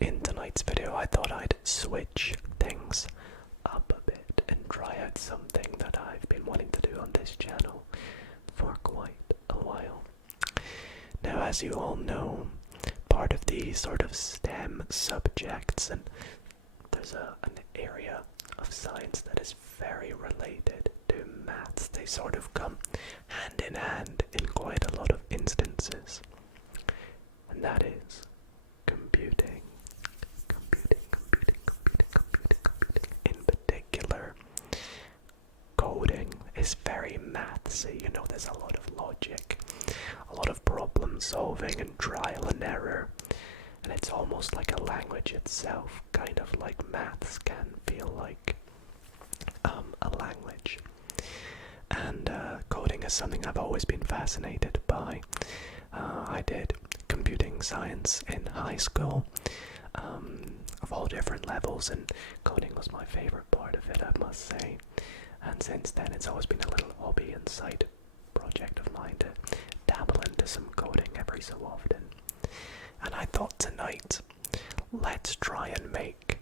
in tonight's video I thought I'd switch things up a bit and try out something that I've been wanting to do on this channel for quite a while. Now, as you all know, part of the sort of STEM subjects, and there's an area of science that is very related to maths. They sort of come hand in hand in quite a lot of instances, and that is computing. In particular, coding is very mathsy. You know, there's a lot of logic, a lot of problem solving and trial and error, and it's almost like a language itself, kind of like maths can feel like a language. And coding is something I've always been fascinated by. I did computing science in high school, of all different levels, and coding was my favorite part of it, I must say. And since then, it's always been a little hobby and side project of mine to dabble into some coding every so often. And I thought tonight, let's try and make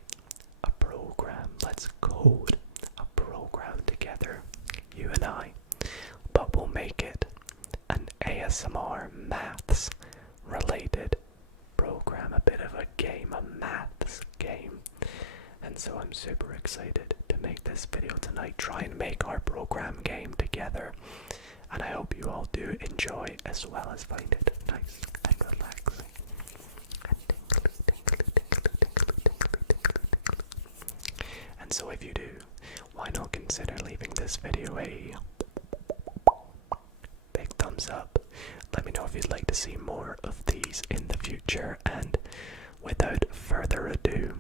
a program. Let's code a program together, you and I. But we'll make it an ASMR maths related program, a bit of a game, a maths game. And so I'm super excited to make this video tonight, try and make our program game together. And I hope you all do enjoy as well as find it nice and relaxing. And so if you do, why not consider leaving this video a big thumbs up. Let me know if you'd like to see more of these in the future, and without further ado,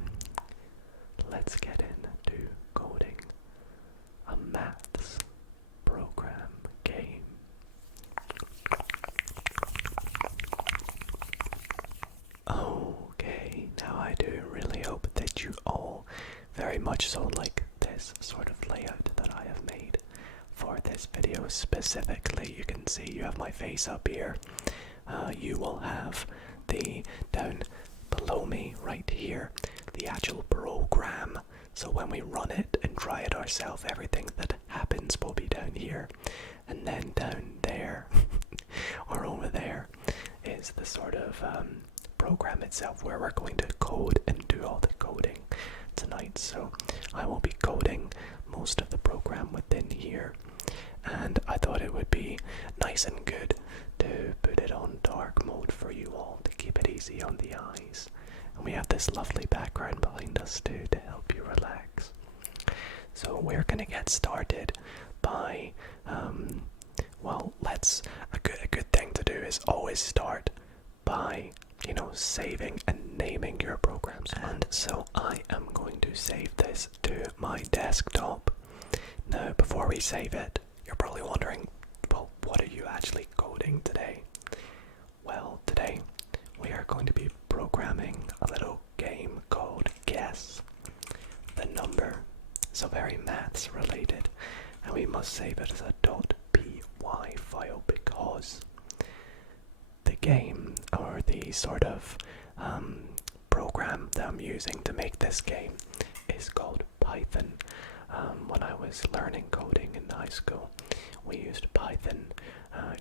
let's get into coding a maths program game. Okay, now I do really hope that you all very much so like this sort of layout that I have made for this video specifically. You can see you have my face up here. You will have the down below me right here, the actual program. So when we run it and try it ourselves, everything that happens will be down here. And then down there, or over there, is the sort of program itself where we're going to code and do all the coding tonight. So I will be coding most of the program within here. And I thought it would be nice and good to put it on dark mode for you all to keep it easy on the eyes. And we have this lovely background behind us too to help you relax. So we're going to get started by, well, a good thing to do is always start by, saving and naming your programs. And so I am going to save this to my desktop. Now, before we save it, you're probably wondering, well, what are you actually coding today? Well, today we are going to be programming a little game called Guess the Number. So very maths related, and we must save it as a .py file because the game, or the sort of program that I'm using to make this game, is called Python. When I was learning coding in high school, we used Python,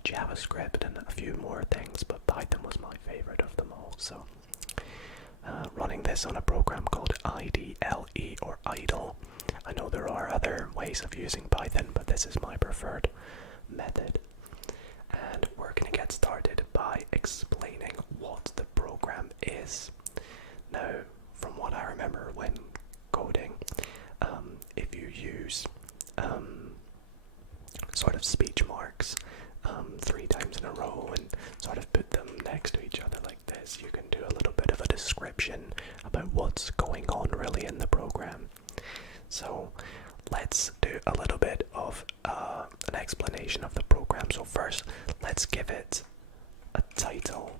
JavaScript, and a few more things, but Python was my favorite of them all. So running this on a program called IDLE or idle. I know there are other ways of using Python, but this is my preferred method. And we're going to get started by explaining what the program is. Now, from what I remember when coding, if you use sort of speech marks 3 times in a row and sort of put them next to each other like this, you can do a little bit of a description about what's going on really in the program. So let's do a little bit of an explanation of the program. So first, let's give it a title.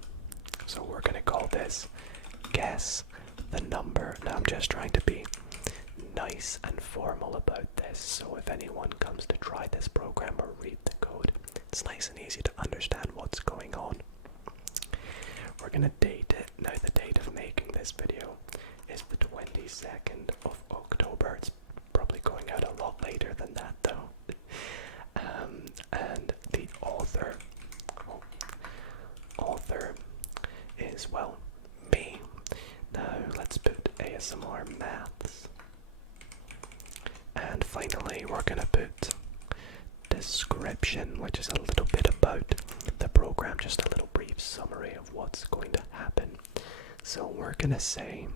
So we're going to call this Guess the Number. Now I'm just trying to be nice and formal about this, so if anyone comes to try this program or read the code, it's nice and easy to understand what's going on. We're going to date it. Now the date of making this video is the 22nd of October. It's probably going out a lot later than that though. And the author is, well, me. Now let's put ASMR maths. And finally we're gonna put description, which is a little bit about the program, just a little brief summary of what's going to happen. So we're gonna say,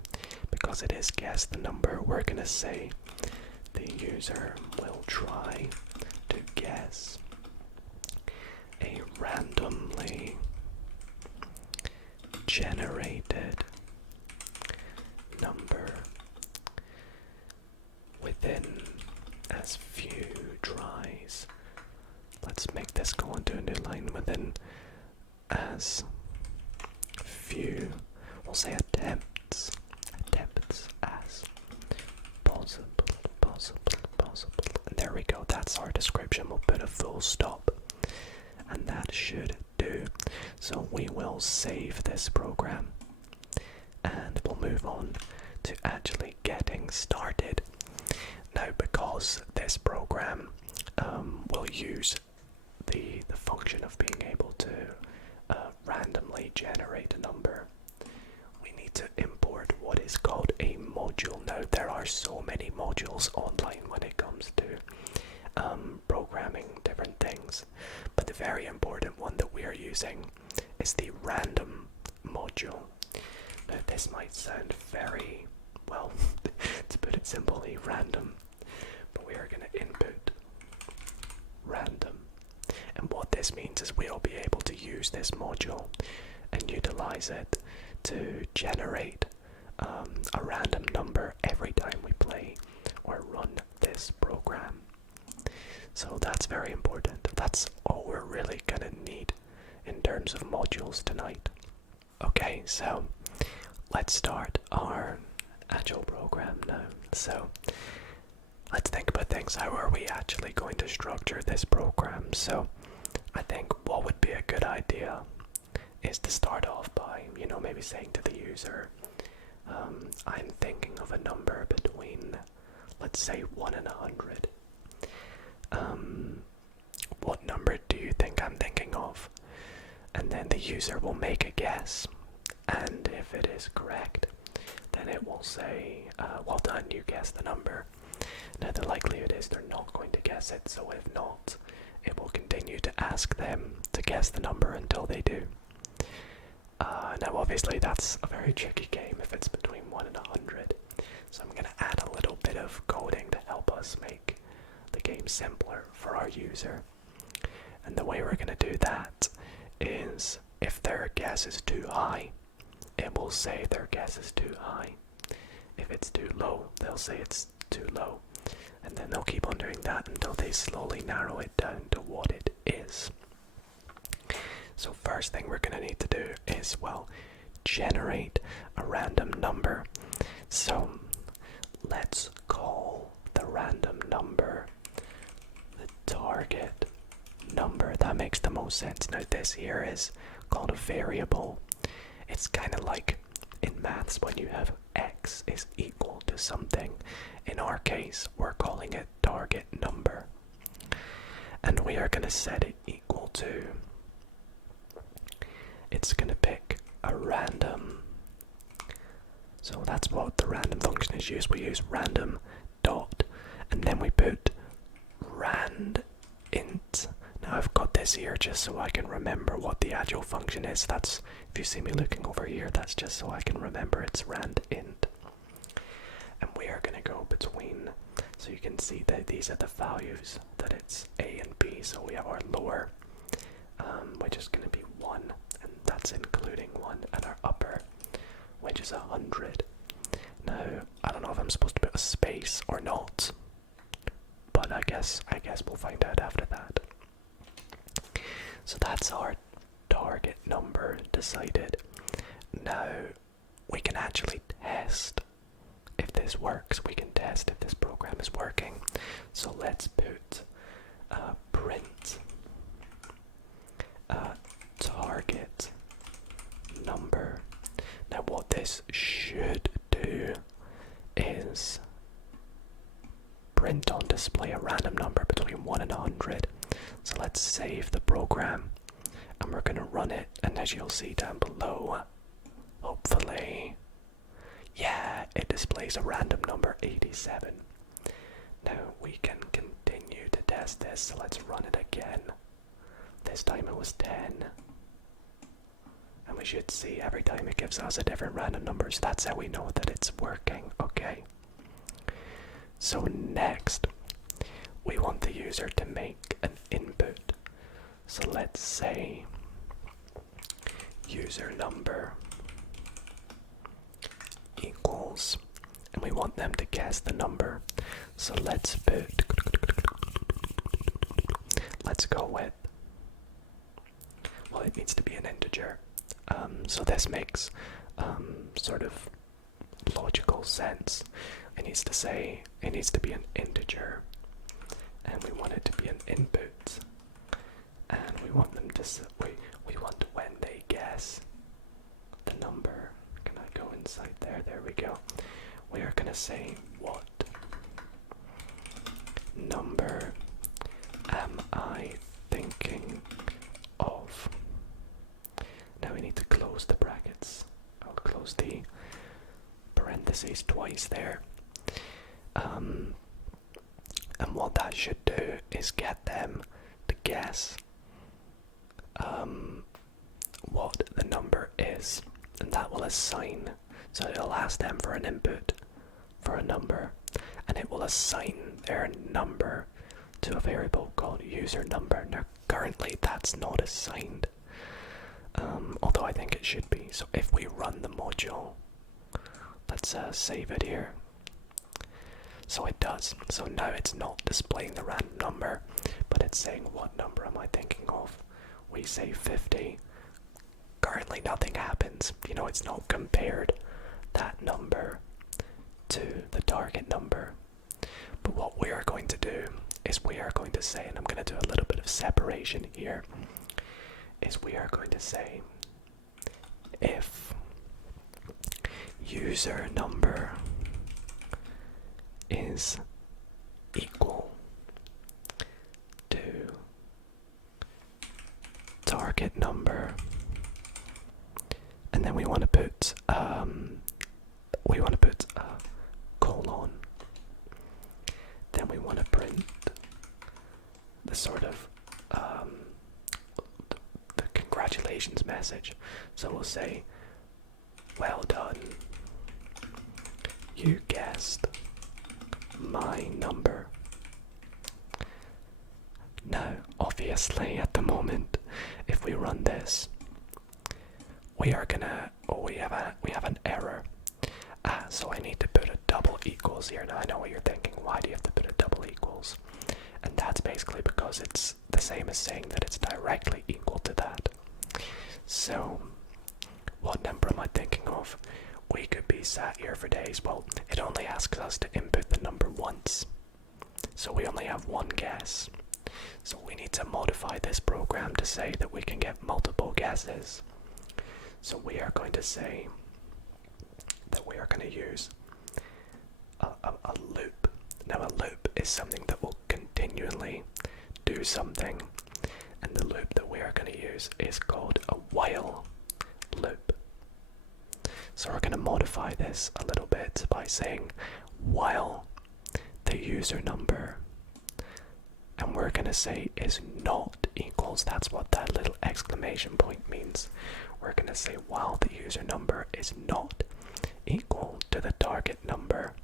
because it is guess the number, we're gonna say the user will try to guess a randomly generated number within as few tries. Let's make this go into a new line. Within as few, we'll say attempts as possible. And there we go, that's our description. We'll put a full stop, and that should do. So we will save this program, and we'll move on to actually getting started. Now, because this program will use the function of being able to randomly generate a number, we need to import what is called a module. Now, there are so many modules online when it comes to programming different things, but the very important one that we are using is the random module. Now, this might sound very, well, to put it simply, random, but we are going to input random. And what this means is we'll be able to use this module and utilize it to generate a random number every time we play or run this program. So that's very important. That's all we're really gonna need in terms of modules tonight. Okay, so let's start our actual program now. So let's think about things. How are we actually going to structure this program? So I think what would be a good idea is to start off by, maybe saying to the user, I'm thinking of a number between, let's say, 1 and 100. What number do you think I'm thinking of? And then the user will make a guess, and if it is correct, then it will say, well done, you guessed the number. Now the likelihood is they're not going to guess it, so if not, it will continue to ask them to guess the number until they do. Now obviously that's a very tricky game if it's between 1 and 100, so I'm going to add a little bit of coding to help us make the game simpler for our user. And the way we're going to do that is, if their guess is too high, it will say their guess is too high. If it's too low, they'll say it's too low. And then they'll keep on doing that until they slowly narrow it down to what it is. So first thing we're going to need to do is, well, generate a random number. So let's call the random number the target number. That makes the most sense. Now this here is called a variable. It's kind of like in maths when you have x is equal to something. In our case, we're calling it target number. And we are going to set it equal to, it's going to pick a random. So that's what the random function is used. We use random dot, and then we put rand int. Now I've got this here just so I can remember what the actual function is. That's, if you see me looking over here, that's just so I can remember it's rand int. And we are going to go between, so you can see that these are the values, that it's a and b. So we have our lower, which is going to be 1, and that's including 1, and our upper, which is 100. Now I don't know if I'm supposed to put a space or not, but I guess we'll find out after that. So that's our target number decided. Now we can actually test if this works. We can test if this program is working. So let's put print target number. Now what this should do is print on display a random number between 1 and 100. So let's save the program and we're going to run it, and as you'll see down below, hopefully, yeah, it displays a random number 87. Now we can continue to test this, so let's run it again. This time it was 10. And we should see every time it gives us a different random number, so that's how we know that it's working. Okay. So next, we want the user to make an input. So let's say user number equals, and we want them to guess the number. So let's go with, well, it needs to be an integer. So this makes sort of logical sense. It needs to be an integer, and we want it to be an input, and we want them to we want when they guess the number. Can I go inside there? There we go. We are gonna say, what number am I thinking of? Now we need to close the brackets. I'll close the parentheses twice there. And what that should do is get them to guess what the number is, and that will assign, so it'll ask them for an input for a number, and it will assign their number to a variable called user number. Now currently that's not assigned, although I think it should be. So if we run the module, let's save it here. So it does. So now it's not displaying the random number, but it's saying, what number am I thinking of? We say 50. Currently nothing happens. You know, it's not compared that number to the target number. But what we are going to do is we are going to say, and I'm going to do a little bit of separation here, is we are going to say, if user number is equal to target number, and then we want to put colon, then we want to print the sort of the congratulations message. So we'll say, well done, you guessed my number. Now obviously at the moment, if we run this, we have an error. So I need to put a double equals here. Now I know what you're thinking, why do you have to put a double equals? And that's basically because it's the same as saying that it's directly equal to that. So what number am I thinking of? We could be sat here for days. Well, it only asks us to input the number once, so we only have one guess. So we need to modify this program to say that we can get multiple guesses. So we are going to say that we are going to use a loop. Now a loop is something that will continually do something, and the loop that we are going to use is called a while loop. So we're going to modify this a little bit by saying while the user number, and we're going to say is not equals, that's what that little exclamation point means. We're going to say while the user number is not equal to the target number.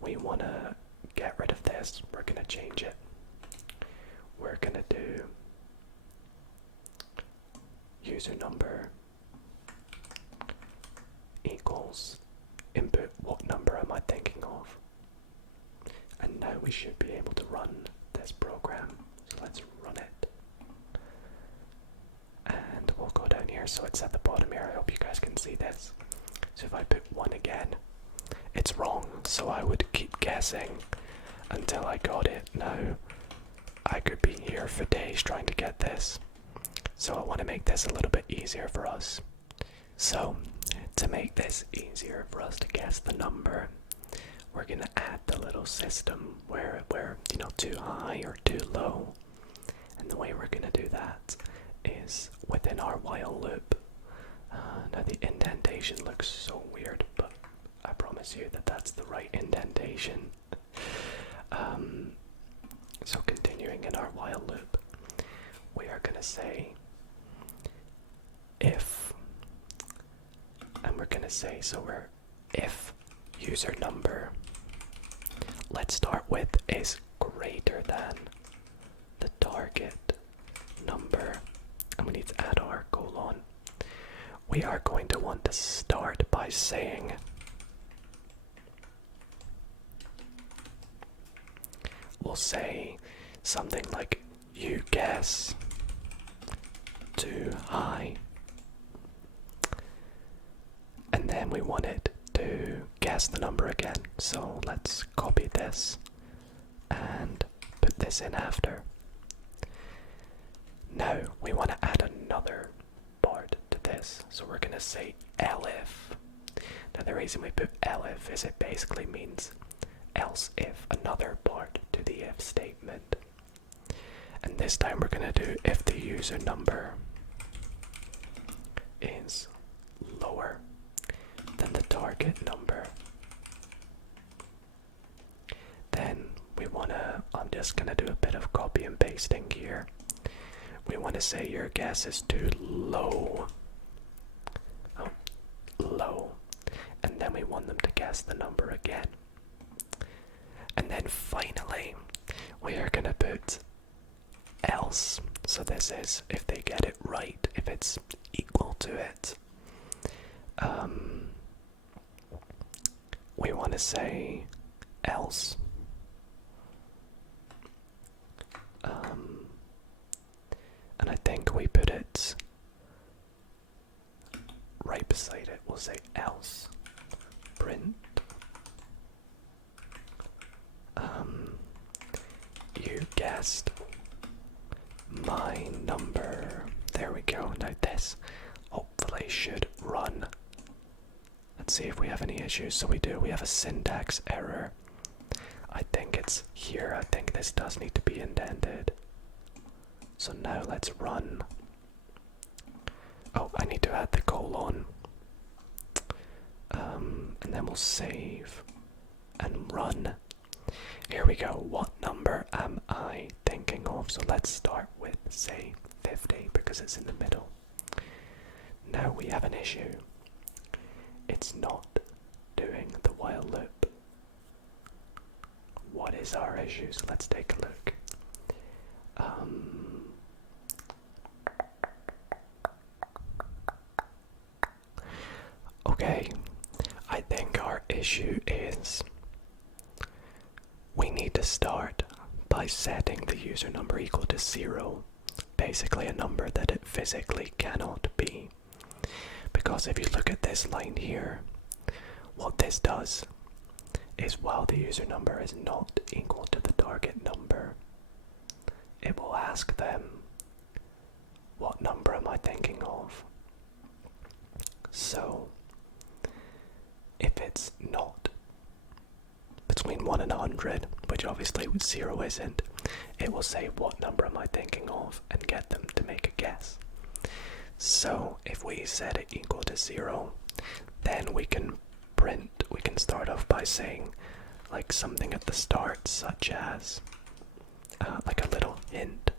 We want to get rid of this. We're going to change it. We're going to do user number equals input, what number am I thinking of? And now we should be able to run this program. So let's run it. And we'll go down here, so it's at the bottom here. I hope you guys can see this. So if I put 1 again, it's wrong, so I would keep guessing until I got it. Now I could be here for days trying to get this, so I want to make this a little bit easier for us. So to make this easier for us to guess the number, we're gonna add the little system where we're, too high or too low. And the way we're gonna do that is within our while loop. Now the indentation looks so weird, but I promise you that that's the right indentation. So continuing in our while loop, we are gonna say if, and we're gonna say, if user number, let's start with, is greater than the target number, and we need to add our colon. We are going to want to start by saying we'll say something like, you guess too high, and then we want it to guess the number again. So let's copy this and put this in after. Now we want to add another part to this, so we're going to say elif. Now the reason we put elif is it basically means else if, another part to the if statement. And this time we're going to do if the user number is lower than the target number. Then we want to, I'm just going to do a bit of copy and pasting here. We want to say your guess is too low. Low. And then we want them to guess the number again. And then finally, we are going to put else. So this is if they get it right, if it's equal to it. We want to say else. And I think we put it right beside it. We'll say else print you guessed my number. There we go. Now this hopefully should run. Let's see if we have any issues. So we do. We have a syntax error. I think it's here. I think this does need to be indented. So now let's run. Oh, I need to add the colon. And then we'll save and run. Here we go. What number am I thinking of? So let's start with, say, 50 because it's in the middle. Now we have an issue. It's not doing the while loop. What is our issue? So let's take a look. Okay, I think our issue is we need to start by setting the user number equal to 0, basically a number that it physically cannot be. Because if you look at this line here, what this does is while the user number is not equal to the target number, it will ask them, what number am I thinking of? So, if it's not between 1 and 100, which obviously 0 isn't, it will say, what number am I thinking of, and get them to make a guess. So, if we set it equal to 0, then we can start off by saying, like, something at the start, such as, like a little hint.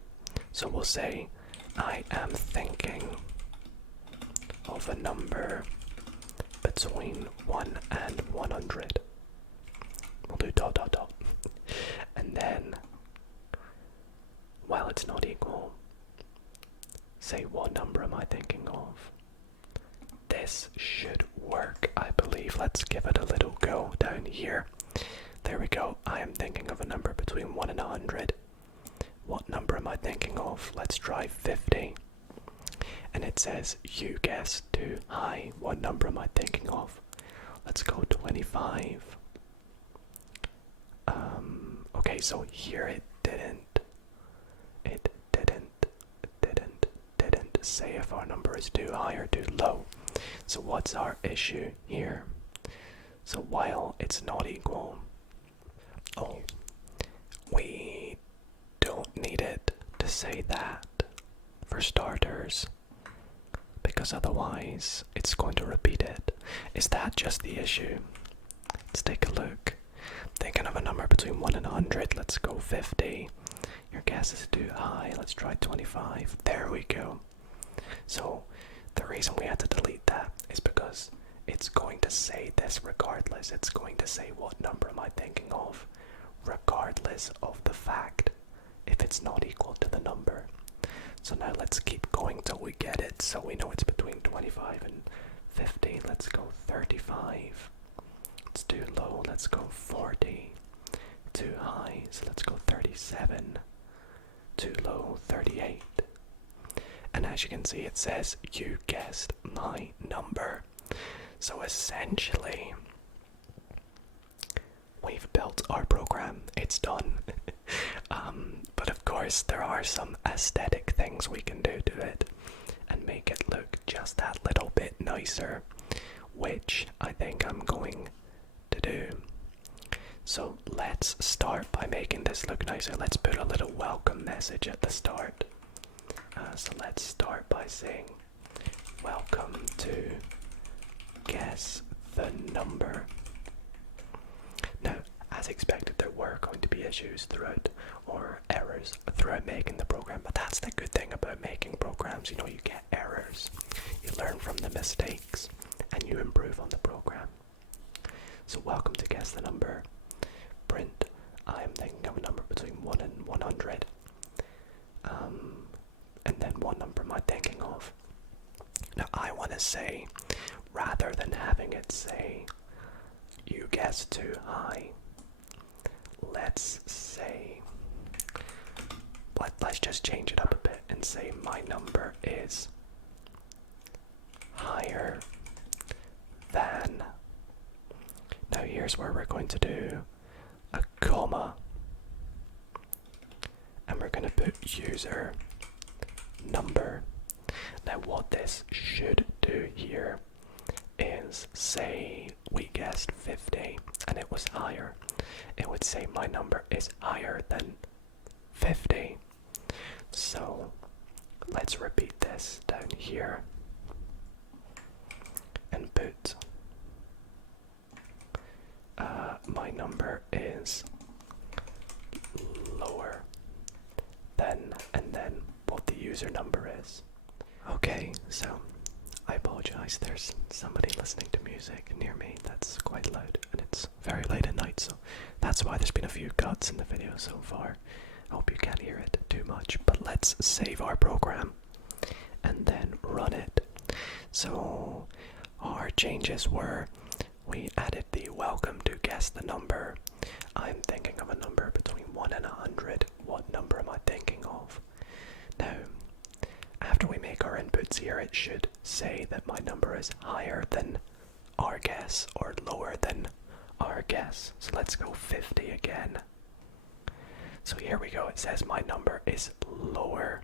So we'll say, I am thinking of a number between 1 and 100. We'll do ... And then, while it's not equal, say, what number am I thinking of? This should work, I believe. Let's give it a little go down here. There we go. I am thinking of a number between 1 and 100. What number am I thinking of? Let's try 50. And it says, you guessed too high. What number am I thinking of? Let's go 25. Okay, so here it didn't say if our number is too high or too low. So what's our issue here? So while it's not equal, oh, we don't need it to say that for starters, because otherwise it's going to repeat it. Is that just the issue? Let's take a look. Thinking of a number between 1 and 100, let's go 50. Your guess is too high, let's try 25. There we go. So the reason we had to delete that is because it's going to say this regardless. It's going to say what number am I thinking of, regardless of the fact if it's not equal to the number. So now let's keep going till we get it. So we know it's between 25 and 50. Let's go 35. It's too low. Let's go 40. Too high. So let's go 37. Too low. 38. And as you can see, it says you guessed my number. So essentially, we've built our program. It's done. But of course, there are some aesthetic things we can do to it and make it look just that little bit nicer, which I think I'm going to do. So let's start by making this look nicer. Let's put a little welcome message at the start. So let's start by saying, welcome to Guess the Number. Now, as expected, there were going to be issues throughout, or errors throughout making the program, but that's the good thing about making programs. You know, you get errors, you learn from the mistakes, and you improve on the program. So welcome to Guess the Number. Print, I am thinking of a number between 1 and 100. And then what number am I thinking of? Now I want to say, rather than having it say, you guessed too high, let's say, let's just change it up a bit and say my number is higher than. Now here's where we're going to do a comma, and we're going to put user number. Now what this should do here is say we guessed 50 and it was higher. It would say my number is higher than 50. So let's repeat this down here and put my number is lower than, and then what the user number is. Okay, so I apologize, there's somebody listening to music near me that's quite loud, and it's very late at night, so that's why there's been a few cuts in the video so far. I hope you can't hear it too much, but let's save our program and then run it. So our changes were, we added the welcome to guess the number. I'm thinking of a number between 1 and 100. What number am I thinking of? Now, after we make our inputs here, it should say that my number is higher than our guess or lower than our guess. So let's go 50 again. So here we go. It says my number is lower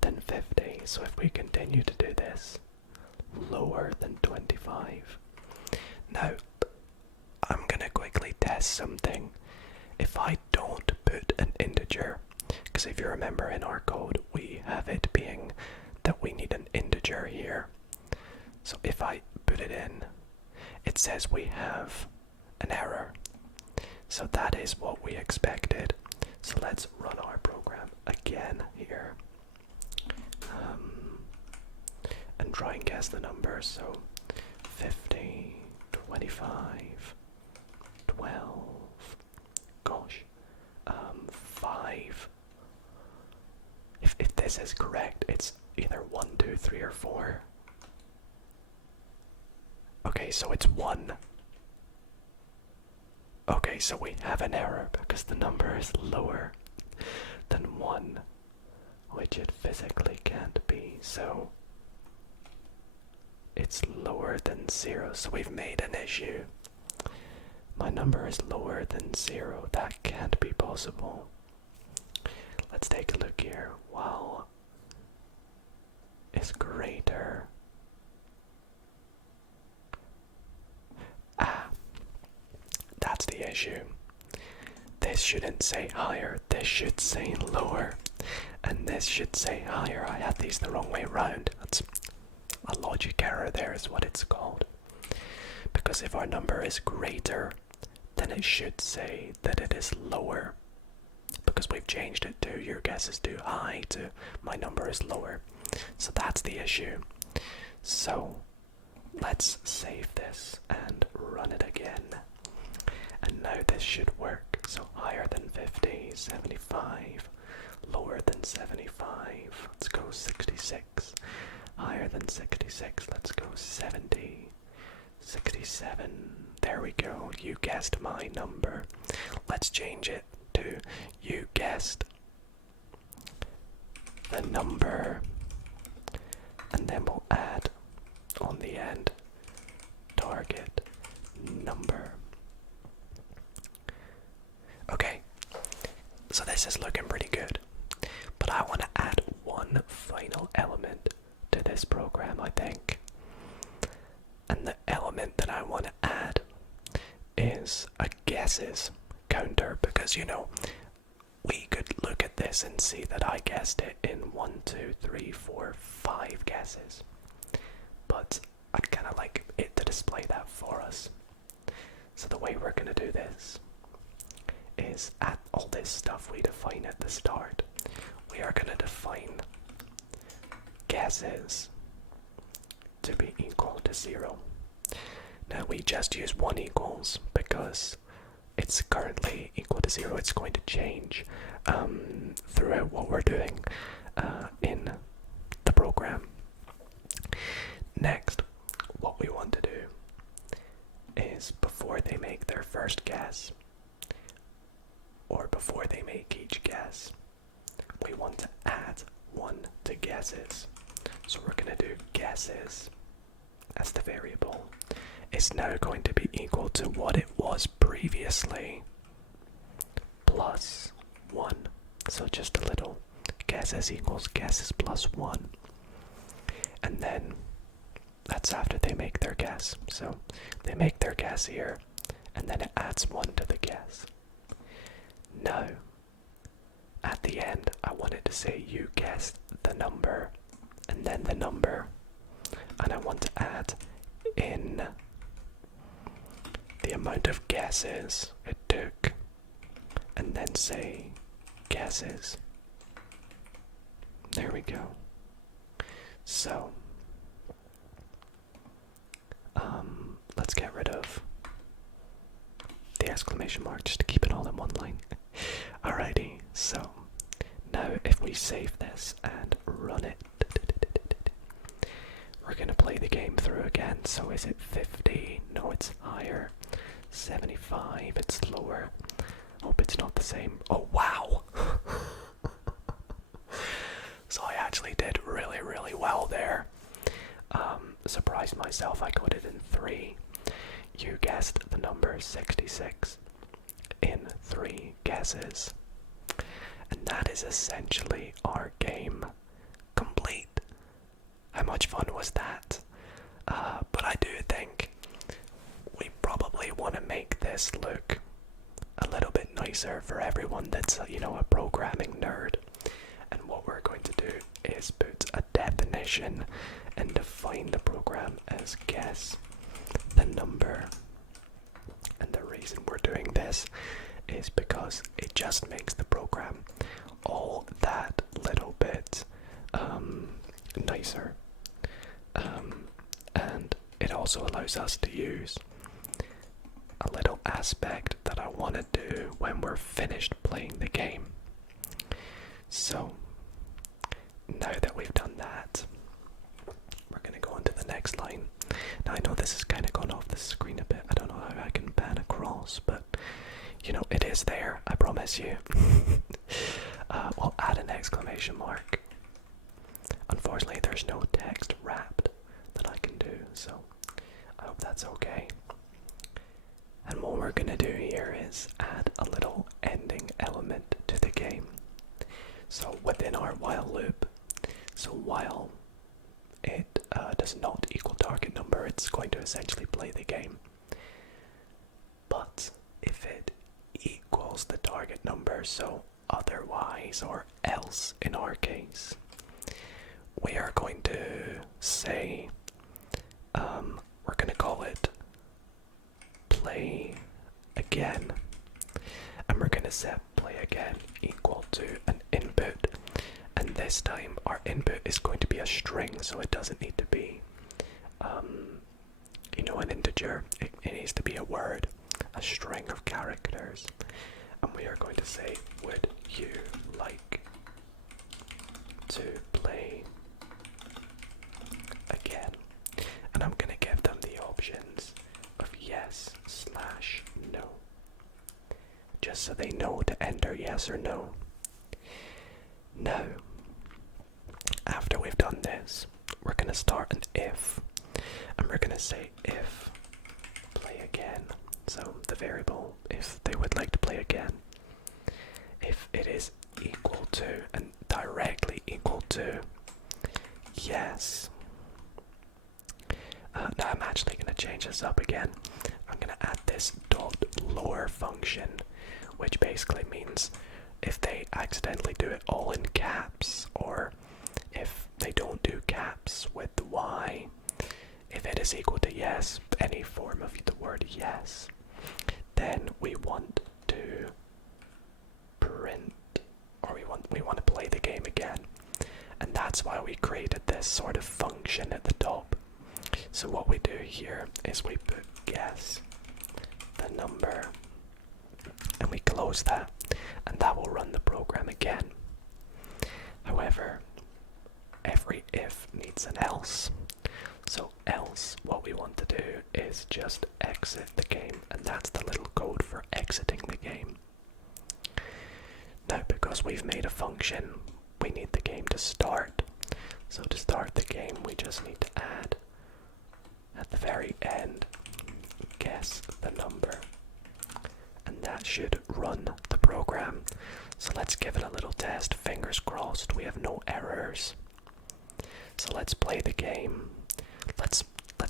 than 50. So if we continue to do this, lower than 25. Now, I'm going to quickly test something. If I don't put an integer, because if you remember in our code, we have it being that we need an integer here. So if I put it in, it says we have an error. So that is what we expected. So let's run our program again here. And try and guess the number. So 50, 25, 12, gosh, 5. If this is correct, it's either 1, 2, 3, or 4. Okay, so it's 1. Okay, so we have an error because the number is lower than 1, which it physically can't be, so it's lower than 0, so we've made an issue. My number is lower than 0, that can't be possible. Let's take a look here. Wow. Is greater issue. This shouldn't say higher, this should say lower. And this should say higher. I had these the wrong way around. That's a logic error there is what it's called. Because if our number is greater, then it should say that it is lower. Because we've changed it to your guess is too high to my number is lower. So that's the issue. So let's save this and run it again. And now this should work. So higher than 50, 75. Lower than 75. Let's go 66. Higher than 66. Let's go 70. 67. There we go. You guessed my number. Let's change it to you guessed the number. And then we'll add on the end target number. Okay, so this is looking pretty good. But I want to add one final element to this program, I think. And the element that I want to add is a guesses counter, because you know, we could look at this and see that I guessed it in 1, 2, 3, 4, 5 guesses. But I'd kind of like it to display that for us. So the way we're going to do this is at all this stuff we define at the start, we are going to define guesses to be equal to 0. Now we just use 1 equals because it's currently equal to 0. It's going to change throughout what we're doing in the program. Next, what we want to do is before they make their first guess, or before they make each guess, we want to add 1 to guesses. So we're going to do guesses as the variable is now going to be equal to what it was previously plus 1. So just a little guesses equals guesses plus 1. And then that's after they make their guess. So they make their guess here, and then it adds 1 to the guess. Now, at the end, I want it to say you guessed the number, and then the number, and I want to add in the amount of guesses it took, and then say guesses. There we go. So, let's get rid of the exclamation mark just to keep it all in one line. Alrighty, so now if we save this and run it, we're going to play the game through again. So is it 50? No, it's higher. 75, it's lower. Hope it's not the same. Oh, wow! So I actually did really, really well there. Surprised myself, I got it in 3. You guessed the number 66 in 3 guesses. And that is essentially our game complete. How much fun was that? But I do think we probably want to make this look a little bit nicer for everyone that's, you know, a programming nerd. And what we're going to do is put a definition and define the program as guess the number. And the reason we're doing this is because it just makes the program all that little bit nicer. And it also allows us to use a little aspect that I want to do when we're finished playing the game. So, now that we've done that, we're going to go on to the next line. Now I know this has kind of gone off the screen a bit. I don't know how I can pan across, but you know, it is there, I promise you. We'll add an exclamation mark. Unfortunately, there's no text wrapped that I can do, so I hope that's okay. And what we're going to do here is add a little ending element to the game. So within our while loop, so while it does not equal target number, it's going to essentially play the game. But if it equals the target number, so otherwise, or else in our case. We are going to say, we're going to call it play again, and we're going to set play again equal to an input, and this time our input is going to be a string, so it doesn't need to be an integer. It needs to be a word, a string of characters, and we are going to say, would you like to play again? And I'm going to give them the options of yes/no, just so they know to enter yes or no. Now, after we've done this, we're going to start an if, and we're going to say if play again. So the variable, if they would like to play again, if it is equal to and directly equal to yes. Now I'm actually going to change this up again. I'm going to add this .lower function, which basically means if they accidentally do it all in caps, or if they don't do caps with the Y, if it is equal to yes, any form of the word yes, then we want to print, or we want to play the game again. And that's why we created this sort of function at the top. So what we do here is we put guess the number, and we close that, and that will run the program again. However, every if needs an else. So else, what we want to do is just exit the game, and that's the little code for exiting the game. Now, because we've made a function, we need the game to start. So to start the game, we just need to add, at the very end, guess the number. And that should run the program. So let's give it a little test. Fingers crossed we have no errors. So let's play the game. Let's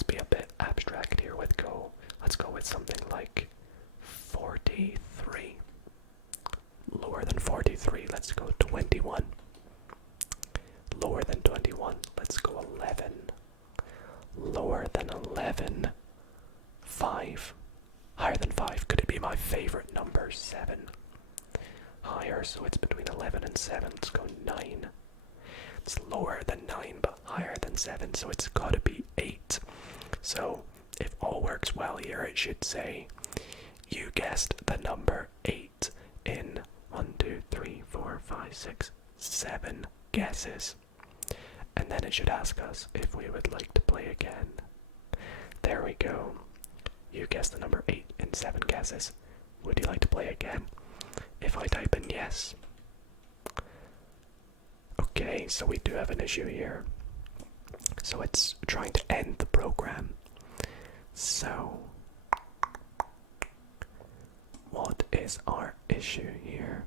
be a bit abstract here with go. Let's go with something like 43. Lower than 43, let's go 21. Lower than 21, let's go 11. Lower than 11, 5. Higher than 5, could it be my favorite number? 7. Higher, so it's between 11 and 7, let's go 9. It's lower than 9, but higher than 7, so it's gotta be 8. So, if all works well here, it should say, you guessed the number 8 in 1, 2, 3, 4, 5, 6, 7 guesses. And then it should ask us if we would like to play again. There we go. You guessed the number 8 in 7 guesses. Would you like to play again? If I type in yes. Okay, so we do have an issue here. So it's trying to end the program. So, what is our issue here?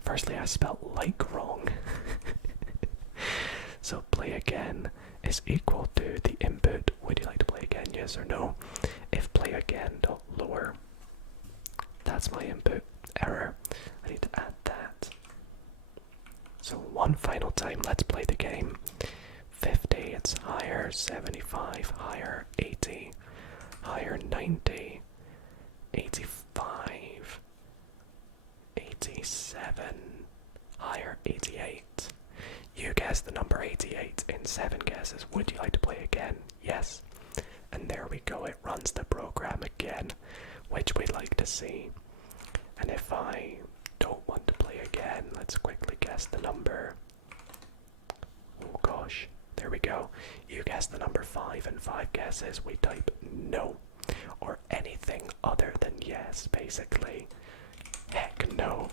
Firstly, I spelled like wrong. So play again is equal to the input. Would you like to play again, yes or no? If play again dot lower, that's my input. Error. I need to add that. So one final time, let's play the game. 50, it's higher. 75, higher. 80, higher. 90, 85, 87, higher. 88. You guessed the number 88 in 7 guesses. Would you like to play again? Yes. And there we go, it runs the program again, which we'd like to see. And if I don't want to play again, let's quickly guess the number. Oh gosh, there we go. You guessed the number 5 in 5 guesses. We type no, or anything other than yes, basically. Heck no.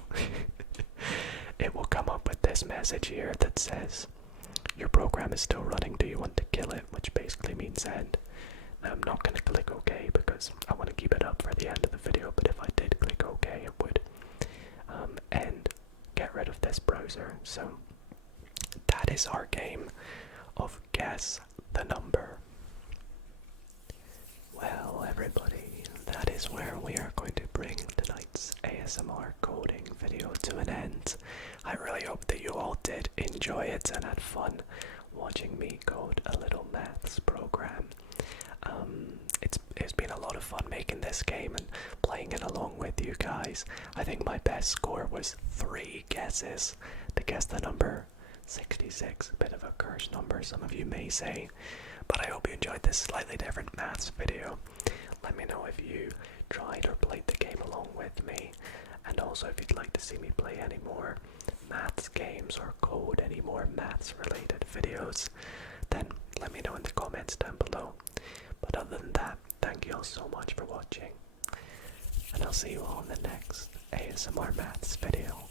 It will come up with this message here that says, your program is still running, do you want to kill it? Which basically means end. Now I'm not going to click OK because I want to keep it up for the end of the video, but if I did click OK, it would end, get rid of this browser. So that is our game of guess the number. Well, everybody, that is where we are going to bring tonight's ASMR coding video to an end. I really hope that you all did enjoy it and had fun watching me code a little maths program. It's been a lot of fun making this game and playing it along with you guys. I think my best score was 3 guesses to guess the number 66. A bit of a cursed number, some of you may say. But I hope you enjoyed this slightly different maths video. Let me know if you tried or played the game along with me. And also if you'd like to see me play any more maths games or code any more maths related videos, then let me know in the comments down below. But other than that, thank you all so much for watching. And I'll see you all in the next ASMR maths video.